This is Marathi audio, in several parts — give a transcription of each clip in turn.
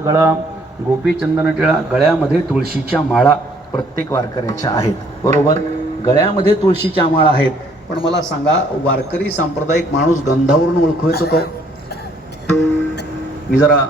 गळा, गोपीचंदन टिळा, गळ्यामध्ये तुळशीच्या माळा प्रत्येक वारकऱ्याच्या आहेत, बरोबर. गळ्यामध्ये तुळशीच्या माळा आहेत. पण मला सांगा, वारकरी सांप्रदायिक माणूस गंधावरून ओळखू येतो काय? मी जरा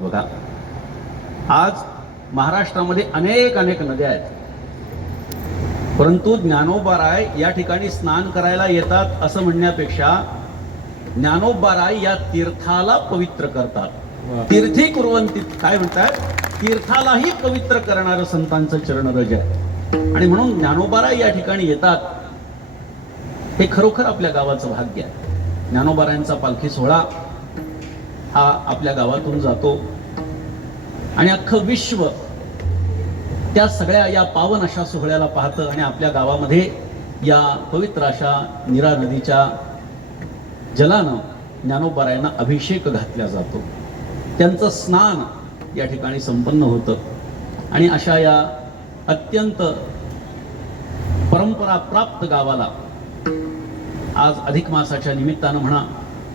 बघा, आज महाराष्ट्रामध्ये अनेक नद्या आहेत, परंतु ज्ञानोबाराय या ठिकाणी स्नान करायला येतात असं म्हणण्यापेक्षा ज्ञानोबाराय या तीर्थाला पवित्र करतात. तीर्थी कुर्वंती काय म्हणतात? तीर्थालाही पवित्र करणारं संतांचं चरणरज आहे. आणि म्हणून ज्ञानोबाराय या ठिकाणी येतात, हे खरोखर आपल्या गावाचं भाग्य आहे. ज्ञानोबारायांचा पालखी सोहळा हा आपल्या गावातून जातो आणि अख्खं विश्व त्या सगळ्या या पावन अशा सोहळ्याला पाहतं. आणि आपल्या गावामध्ये या पवित्र अशा नीरा नदीच्या जलानं ज्ञानोबारायांना अभिषेक घातला जातो, त्यांचं स्नान या ठिकाणी संपन्न होतं. आणि अशा या अत्यंत परंपरा प्राप्त गावाला आज अधिक मासाच्या निमित्तानं म्हणा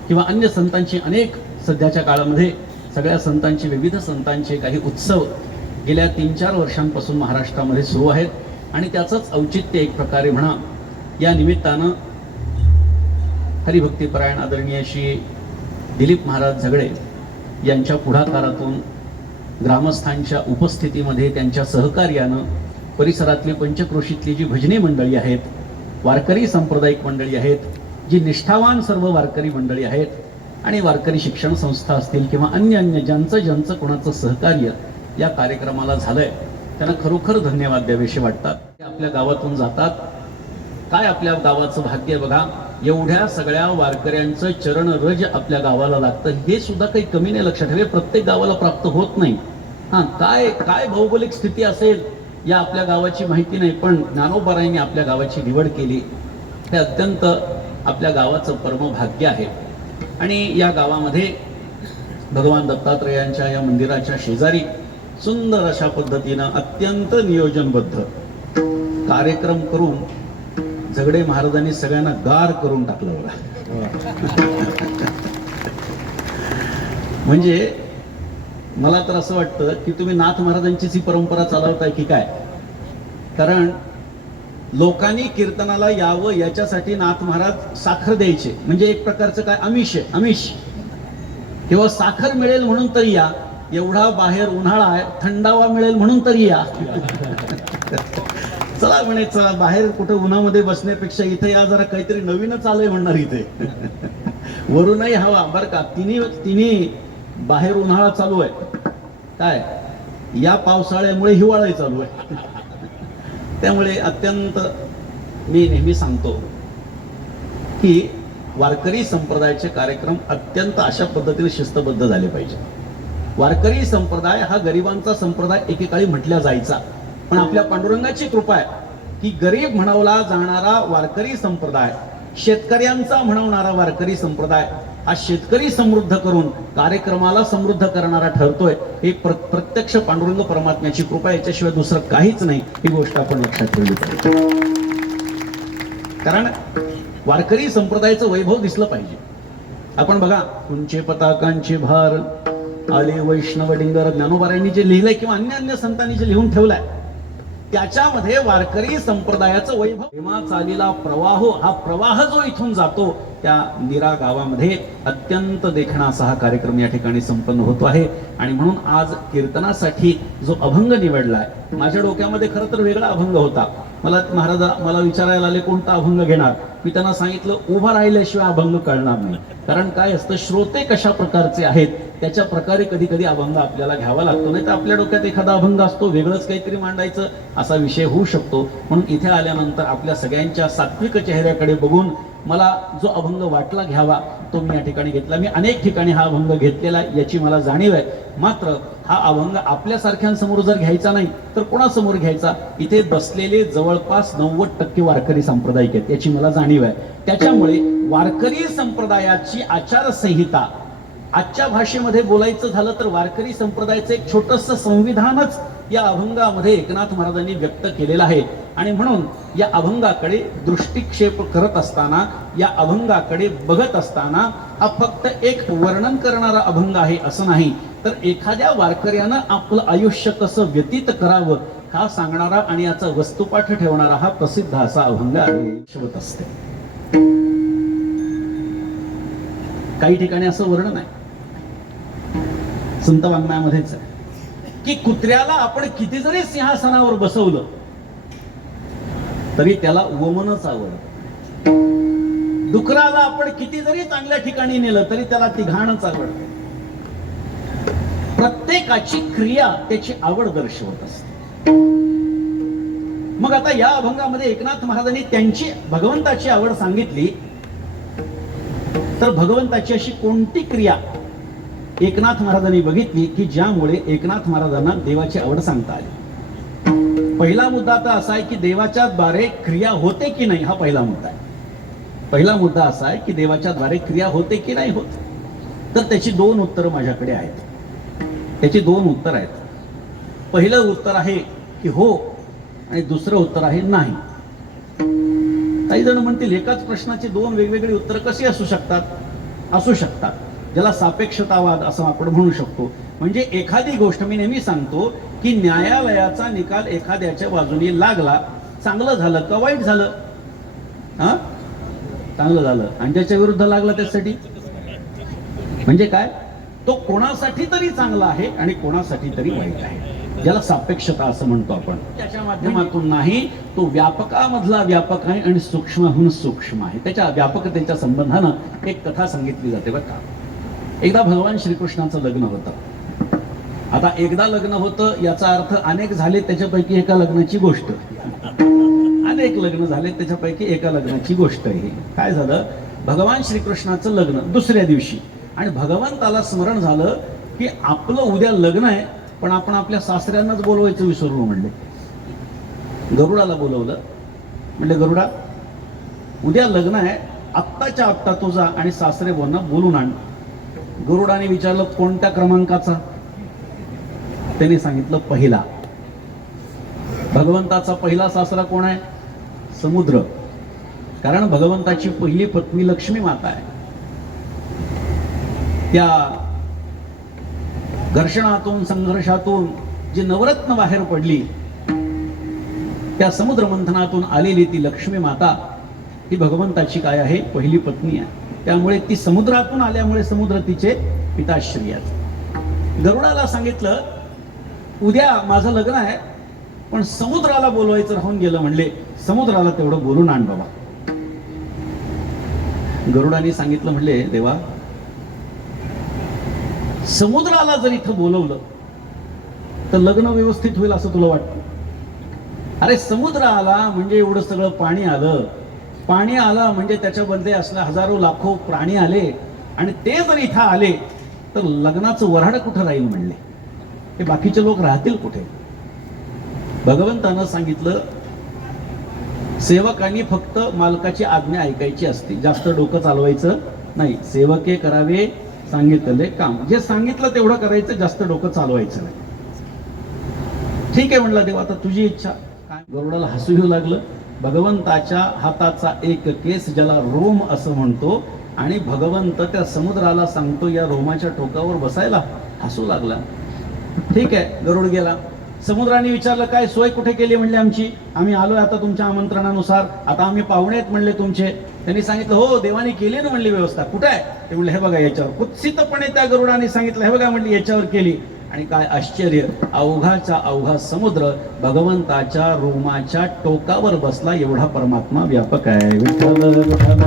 किंवा अन्य संतांची अनेक सध्याच्या काळामध्ये सगळ्या संतांची, विविध संतांचे काही उत्सव गेल्या 3-4 वर्षांपासून महाराष्ट्रामध्ये सुरू आहेत. आणि त्याचंच औचित्य एक प्रकारे म्हणा, या निमित्तानं हरिभक्तीपरायण आदरणीय श्री दिलीप महाराज झगडे यांच्या पुढाकारातून, ग्रामस्थांच्या उपस्थितीमध्ये, त्यांच्या सहकार्यानं परिसरातली पंचक्रोशीतली जी भजनी मंडळी आहेत, वारकरी सांप्रदायिक मंडळी आहेत, जी निष्ठावान सर्व वारकरी मंडळी आहेत, आणि वारकरी शिक्षण संस्था असतील किंवा अन्य ज्यांचं कोणाचं सहकार्य या कार्यक्रमाला झालंय, त्यांना खरोखर धन्यवाद द्यावेसे वाटतात. ते आपल्या गावातून जातात. काय आपल्या गावाचं भाग्य बघा, एवढ्या सगळ्या वारकऱ्यांचं चरणरज आपल्या गावाला लागतं. हे सुद्धा काही कमी नाही, लक्षात ठेवा. प्रत्येक गावाला प्राप्त होत नाही. काय भौगोलिक स्थिती असेल या आपल्या गावाची माहिती नाही, पण ज्ञानोबारायांनी आपल्या गावाची निवड केली. हे अत्यंत आपल्या गावाचं परमभाग्य आहे. आणि या गावामध्ये भगवान दत्तात्रेयांच्या या मंदिराच्या शेजारी सुंदर अशा पद्धतीनं अत्यंत नियोजनबद्ध कार्यक्रम करून झगडे महाराजांनी सगळ्यांना गार करून टाकलं बघा. म्हणजे मला तर असं वाटतं की तुम्ही नाथ महाराजांचीच ही परंपरा चालवताय की काय? कारण लोकांनी कीर्तनाला यावं याच्यासाठी नाथ महाराज साखर द्यायचे. म्हणजे एक प्रकारचं काय, आमिष किंवा साखर मिळेल म्हणून तरी या, एवढा बाहेर उन्हाळा आहे, थंडावा मिळेल म्हणून तरी या. चला म्हणायचं, बाहेर कुठं उन्हामध्ये बसण्यापेक्षा इथे या, जरा काहीतरी नवीनच आलंय म्हणणार इथे. वरूनही हवा बरं का, तिन्ही बाहेर उन्हाळा चालू आहे, काय या पावसाळ्यामुळे हिवाळाही चालू आहे. त्यामुळे अत्यंत मी नेहमी सांगतो की वारकरी संप्रदायाचे कार्यक्रम अत्यंत अशा पद्धतीने शिस्तबद्ध झाले पाहिजे. वारकरी संप्रदाय हा गरिबांचा संप्रदाय एकेकाळी म्हटला जायचा, पण आपल्या पांडुरंगाची कृपा आहे की गरीब म्हणवला जाणारा वारकरी संप्रदाय, शेतकऱ्यांचा म्हणवणारा वारकरी संप्रदाय हा शेतकरी समृद्ध करून कार्यक्रमाला समृद्ध करणारा ठरतोय. हे प्रत्यक्ष पांडुरंग परमात्म्याची कृपा, याच्याशिवाय दुसरं काहीच नाही. ही गोष्ट आपण लक्षात ठेवली पाहिजे. कारण वारकरी संप्रदायाचं वैभव दिसलं पाहिजे. आपण बघा, उंचे पताकांचे भार आले वैष्णव डिंगर, ज्ञानोबारायांनी जे लिहिलंय किंवा अन्य संतांनी जे लिहून ठेवलंय, त्याच्यामध्ये वारकरी संप्रदायाचं वैभव, प्रेमा चालीला प्रवाह, हा प्रवाह जो इथून जातो त्या नीरा गावामध्ये अत्यंत देखणा असा हा कार्यक्रम या ठिकाणी संपन्न होतो आहे. आणि म्हणून आज कीर्तनासाठी जो अभंग निवडलाय, माझ्या डोक्यामध्ये खरं तर वेगळा अभंग होता. मला विचारायला आले कोणता अभंग घेणार. मी त्यांना सांगितलं, उभा राहिल्याशिवाय अभंग कळणार नाही. कारण काय असतं, श्रोते कशा प्रकारचे आहेत त्याच्या प्रकारे कधी कधी अभंग आपल्याला घ्यावा लागतो. नाही तर आपल्या डोक्यात एखादा अभंग असतो, वेगळंच काहीतरी मांडायचं असा विषय होऊ शकतो. म्हणून इथे आल्यानंतर आपल्या सगळ्यांच्या सात्विक चेहऱ्याकडे बघून मला जो अभंग वाटला घ्यावा तो मी या ठिकाणी घेतला. मी अनेक ठिकाणी हा अभंग घेतलेला याची मला जाणीव आहे. मात्र हा अभंग आपल्यासारख्यांसमोर जर घ्यायचा नाही तर कोणासमोर घ्यायचा? इथे बसलेले जवळपास 90% वारकरी सांप्रदायिक आहेत याची मला जाणीव आहे. त्याच्यामुळे वारकरी संप्रदायाची आचारसंहिता आजच्या भाषेमध्ये बोलायचं झालं तर वारकरी संप्रदायाचं एक छोटंसं संविधानच या अभंगामध्ये एकनाथ महाराजांनी व्यक्त केलेलं आहे. आणि म्हणून या अभंगाकडे दृष्टिक्षेप करत असताना, या अभंगाकडे बघत असताना हा फक्त एक वर्णन करणारा अभंग आहे असं नाही, तर एखाद्या वारकऱ्यानं आपलं आयुष्य कसं व्यतीत करावं हा सांगणारा आणि याचा वस्तुपाठ ठेवणारा हा प्रसिद्ध असा अभंग आहे. शोभत असते काही ठिकाणी असं वर्णन आहे संत वाङ्मयामध्येच आहे की कुत्र्याला आपण किती जरी सिंहासनावर बसवलं तरी त्याला वमनच आवडत. डुकराला आपण किती जरी चांगल्या ठिकाणी नेलं तरी त्याला ती घाणच आवडते. प्रत्येकाची क्रिया त्याची आवड दर्शवत असते. मग आता या अभंगामध्ये एकनाथ महाराजांनी त्यांची भगवंताची आवड सांगितली तर भगवंताची अशी कोणती क्रिया एकनाथ महाराजांनी बघितली की ज्यामुळे एकनाथ महाराजांना देवाची आवड सांगता आली? पहिला मुद्दा तर असा आहे की देवाच्या द्वारे क्रिया होते की नाही हा पहिला मुद्दा आहे. पहिला मुद्दा असा आहे की देवाच्या द्वारे क्रिया होते की नाही होत. तर त्याची दोन उत्तरं माझ्याकडे आहेत. त्याची दोन उत्तर आहेत. पहिलं उत्तर आहे की हो आणि दुसरं उत्तर आहे नाही. काही जण म्हणतील एकाच प्रश्नाची दोन वेगवेगळी उत्तरं कशी असू शकतात? असू शकतात. ज्याला सापेक्षतावाद असं आपण म्हणू शकतो. म्हणजे एखादी गोष्ट मी नेहमी सांगतो की न्यायालयाचा निकाल एखाद्याच्या बाजूने लागला, चांगलं झालं का वाईट झालं? हा, चांगलं झालं. आणि ज्याच्या विरुद्ध लागला त्यासाठी म्हणजे काय? तो कोणासाठी तरी चांगला आहे आणि कोणासाठी तरी वाईट आहे. ज्याला सापेक्षता असं म्हणतो आपण. त्याच्या माध्यमातून नाही, तो व्यापकामधला व्यापक आहे आणि सूक्ष्महून सूक्ष्म आहे. त्याच्या व्यापकतेच्या संबंधानं एक कथा सांगितली जाते बरं का. एकदा भगवान श्रीकृष्णाचं लग्न होतं. आता एकदा लग्न होतं याचा अर्थ अनेक झाले त्याच्यापैकी एका लग्नाची गोष्ट. अनेक लग्न झाले त्याच्यापैकी एका लग्नाची गोष्ट आहे. काय झालं? भगवान श्रीकृष्णाचं लग्न दुसऱ्या दिवशी आणि भगवंताला स्मरण झालं की आपलं उद्या लग्न आहे पण आपण आपल्या सासऱ्यांनाच बोलवायचं विसरलो. म्हणले गरुडाला बोलवलं. म्हणले गरुडा उद्या लग्न आहे, आत्ताच्या आत्ता तुझा आणि सासरे बोलना बोलून आण. गरुडाने विचारलं कोणत्या क्रमांकाचा? त्याने सांगितलं पहिला. भगवंताचा पहिला सासरा कोण आहे? समुद्र. कारण भगवंताची पहिली पत्नी लक्ष्मी माता आहे. त्या घर्षणातून संघर्षातून जी नवरत्न बाहेर पडली त्या समुद्र मंथनातून आलेली ती लक्ष्मी माता ही भगवंताची काय आहे? पहिली पत्नी आहे. त्यामुळे ती समुद्रातून आल्यामुळे समुद्र तिचे पिताश्री आहेत. गरुडाला सांगितलं उद्या माझं लग्न आहे पण समुद्राला बोलवायचं राहून गेलं. म्हणले समुद्राला तेवढं बोलून आण बाबा. गरुडाने सांगितलं म्हणले देवा समुद्राला जर इथं बोलवलं तर लग्न व्यवस्थित होईल असं तुला वाटतं? अरे समुद्र आला म्हणजे एवढं सगळं पाणी आलं. पाणी आलं म्हणजे त्याच्यामध्ये असल्या हजारो लाखो प्राणी आले आणि ते जर इथं आले तर लग्नाचं वऱ्हाड कुठं राहील? म्हणले हे बाकीचे लोक राहतील कुठे? भगवंतानं सांगितलं सेवकांनी फक्त मालकाची आज्ञा ऐकायची असते, जास्त डोकं चालवायचं नाही. सेवके करावे सांगितले काम. जे सांगितलं तेवढं करायचं, जास्त डोकं चालवायचं नाही. ठीक आहे म्हणला देव, आता तुझी इच्छा. काय? गरुडाला हसू येऊ लागलं. भगवंताच्या हाताचा एक केस ज्याला रोम असं म्हणतो आणि भगवंत त्या समुद्राला सांगतो या रोमाच्या टोकावर बसायला. हसू लागला. ठीक आहे, गरुड गेला. समुद्राने विचारलं काय सोय कुठे केली? म्हणले आमची, आम्ही आलोय आता तुमच्या आमंत्रणानुसार, आता आम्ही पाहुणे आहेत म्हणले तुमचे. त्यांनी सांगितलं हो देवाने केली ना म्हणली व्यवस्था. कुठे आहे? ते म्हणले हे बघा याच्यावर. कुत्सितपणे त्या गरुडाने सांगितलं हे बघा म्हणली याच्यावर केली. आणि काय आश्चर्य, अवघाचा अवघा समुद्र भगवंताच्या रोमाच्या टोकावर बसला. एवढा परमात्मा व्यापक आहे. विठ्ठल विठ्ठल.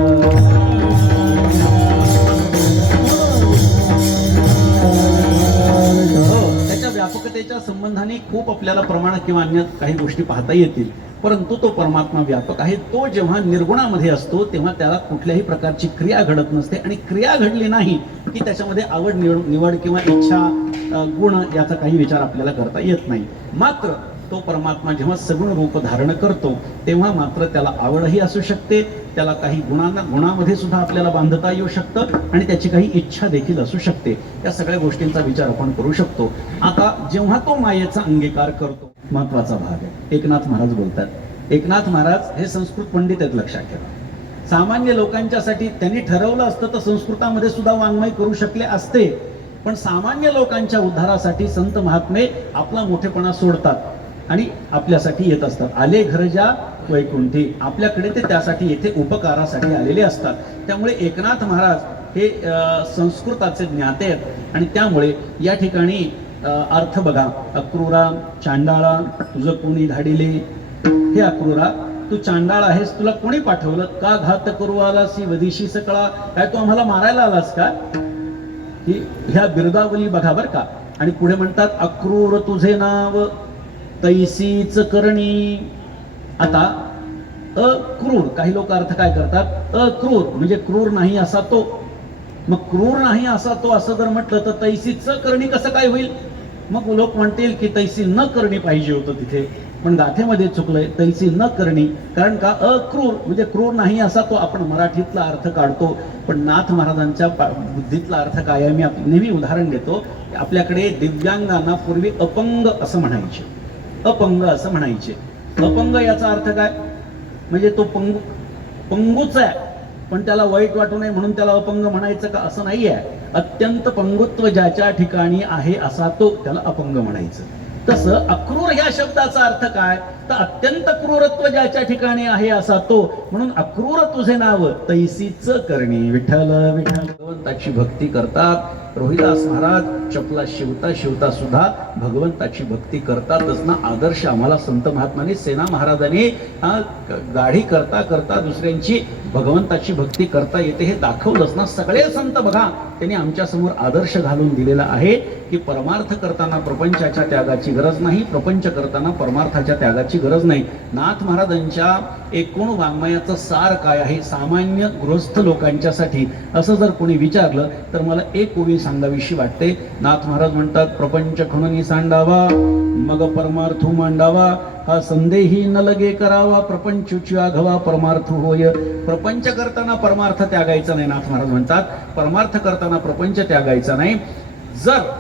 व्यापकतेच्या संबंधाने खूप आपल्याला प्रमाण किंवा अन्य काही गोष्टी पाहता येतील. परंतु तो परमात्मा व्यापक आहे. तो जेव्हा निर्गुणामध्ये असतो तेव्हा त्याला कुठल्याही प्रकारची क्रिया घडत नसते, आणि क्रिया घडली नाही की त्याच्यामध्ये आवड निवड किंवा इच्छा गुण याचा काही विचार आपल्याला करता येत नाही. मात्र तो परमात्मा जेव्हा सगुण रूप धारण करतो तेव्हा मात्र त्याला आवडही असू शकते, त्याला काही गुणामध्ये सुद्धा आपल्याला बांधता येऊ शकतं, आणि त्याची काही इच्छा देखील असू शकते. या सगळ्या गोष्टींचा विचार आपण करू शकतो. आता जेव्हा तो मायेचा अंगीकार करतो, महत्वाचा भाग आहे. एकनाथ महाराज बोलतात. एकनाथ महाराज हे संस्कृत पंडित आहेत, लक्षात ठेवा. सामान्य लोकांच्यासाठी त्यांनी ठरवलं असतं तर संस्कृतामध्ये सुद्धा वाङ्मय करू शकले असते, पण सामान्य लोकांच्या उद्धारासाठी संत महात्मे आपला मोठेपणा सोडतात आणि आपल्यासाठी येत असतात. आले घरजा वैकुंठी, आपल्याकडे ते त्यासाठी येथे उपकारासाठी आलेले असतात. त्यामुळे एकनाथ महाराज हे संस्कृताचे ज्ञाते आहेत, आणि त्यामुळे या ठिकाणी अर्थ बघा. अक्रूरा चांडाळा तुझं कोणी धाडिले, हे अक्रूरा तू चांडाळ आहेस, तुला कोणी पाठवलं? का घात करू आलास वदिशी सकळा, काय तू आम्हाला मारायला आलास का? ही ह्या बिरदावली बघा बर का. आणि पुढे म्हणतात अक्रूर तुझे नाव तैसीच करणी. आता अक्रूर, काही लोक अर्थ काय करतात, अक्रूर म्हणजे क्रूर नाही असा तो. मग क्रूर नाही असा तो असं जर म्हटलं तर तैसीच करणी कसं काय होईल? मग लोक म्हणतील की तैसी न करणी पाहिजे होतं तिथे, पण गाथेमध्ये चुकलंय. तैसी न करणी, कारण का अक्रूर म्हणजे क्रूर नाही असा तो आपण मराठीतला अर्थ काढतो, पण नाथ महाराजांच्या बुद्धीतला अर्थ काय आहे मी नेहमी उदाहरण देतो. आपल्याकडे दिव्यांगांना पूर्वी अपंग असं म्हणायचे, अपंग असं म्हणायचे. अपंग याचा अर्थ काय? म्हणजे तो पंगूच आहे, पण त्याला वाईट वाटू नये म्हणून त्याला अपंग म्हणायचं का? असं नाही आहे. अत्यंत पंगुत्व ज्याच्या ठिकाणी आहे असा तो, त्याला अपंग म्हणायचं. तसं अक्रूर ह्या शब्दाचा अर्थ काय? तर अत्यंत क्रूरत्व ज्याच्या ठिकाणी आहे असा तो. म्हणून अक्रूर तुझे नाव तैसीच करणी. विठ्ठल विठ्ठल भगवंताची भक्ती करतात. रोहिदास महाराज चपला शिवता शिवता सुद्धा भगवंताची भक्ती करतातच ना. आदर्श आम्हाला संत महात्मांनी, सेना महाराजांनी गाडी करता करता दुसऱ्यांची भगवंताची भक्ती करता येते हे दाखवलंच ना. सगळे संत बघा त्यांनी आमच्या समोर आदर्श घालून दिलेला आहे की परमार्थ करताना प्रपंचाच्या त्यागाची गरज नाही, प्रपंच करताना परमार्थाच्या त्यागाची गरज नाही. नाथ महाराजांच्या एकूण वाङ्मयाचं सार काय आहे सामान्य गृहस्थ लोकांच्यासाठी असं जर कोणी विचारलं तर मला एक ओवी सांगावीशी वाटते. नाथ महाराज म्हणतात प्रपंच खणून सांडावा मग परमार्थू मांडावा, हा संदेही न लगे करावा प्रपंचची आघवा परमार्थ होय. प्रपंच करताना परमार्थ त्यागायचा नाही. नाथ महाराज म्हणतात परमार्थ करताना प्रपंच त्यागायचा नाही. जर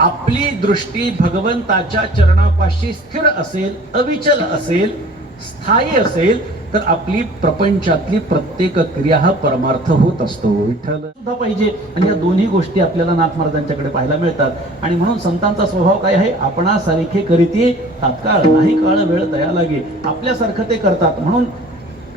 आपली दृष्टी भगवंताच्या चरणापाशी स्थिर असेल, अविचल असेल, स्थायी असेल तर आपली प्रपंचातली प्रत्येक क्रिया हा परमार्थ होत असतो. विठ्ठल सुद्धा पाहिजे, आणि या दोन्ही गोष्टी आपल्याला नाथ महाराजांच्याकडे पाहायला मिळतात. आणि म्हणून संतांचा स्वभाव काय आहे? आपणासारखे करीती तात्काळ, नाही काळ वेळ दया लागे. आपल्यासारखं ते करतात. म्हणून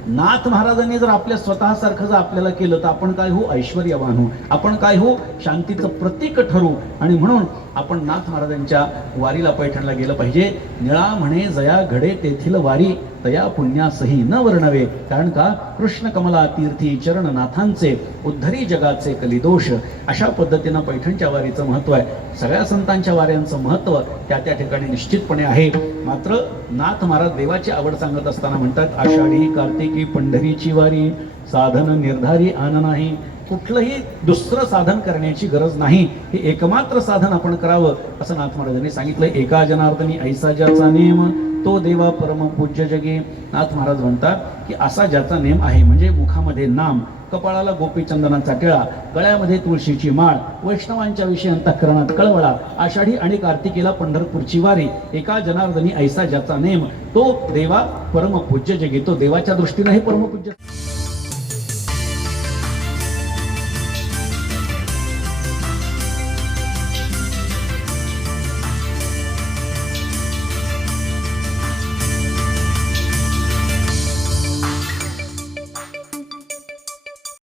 नाथ महाराजांनी जर आपल्या स्वतःसारखं जर आपल्याला केलं तर आपण काय हो? ऐश्वर्यवान हो, आपण काय हो? शांतीचं प्रतीक ठरू. आणि म्हणून आपण नाथ महाराजांच्या वारीला पैठणला गेलं पाहिजे. निळा म्हणे जया घडे तेथील वारी, तया पुण्यासही न वर्णवे. कारण का? कृष्ण कमला तीर्थी चरण नाथांचे, उद्धरी जगाचे कलिदोष. अशा पद्धतीनं पैठणच्या वारीचं महत्व आहे. सगळ्या संतांच्या वाऱ्यांचं महत्व त्या त्या ठिकाणी निश्चितपणे आहे. मात्र नाथ महाराज देवाची आवड सांगत असताना म्हणतात आषाढी कार्तिकी पंढरीची वारी, साधन निर्धारी आन नाही. कुठलंही दुसरं साधन करण्याची गरज नाही, हे एकमात्र साधन आपण करावं असं नाथ महाराजांनी सांगितलं. एका जनार्दनी ऐसा ज्याचा नेम, तो देवा परम पूज्य जगे. नाथ महाराज म्हणतात की असा ज्याचा नेम आहे, म्हणजे मुखामध्ये नाम, कपाळाला गोपीचंदनाचा टिळा, गळ्यामध्ये तुळशीची माळ, वैष्णवांच्या विषयी अंतःकरणात कळवळा, आषाढी आणि कार्तिकीला पंढरपूरची वारी, एका जनार्दनी ऐसा ज्याचा नेम, तो देवा परम पूज्य जगे. तो देवाच्या दृष्टीने हे परमपूज्य.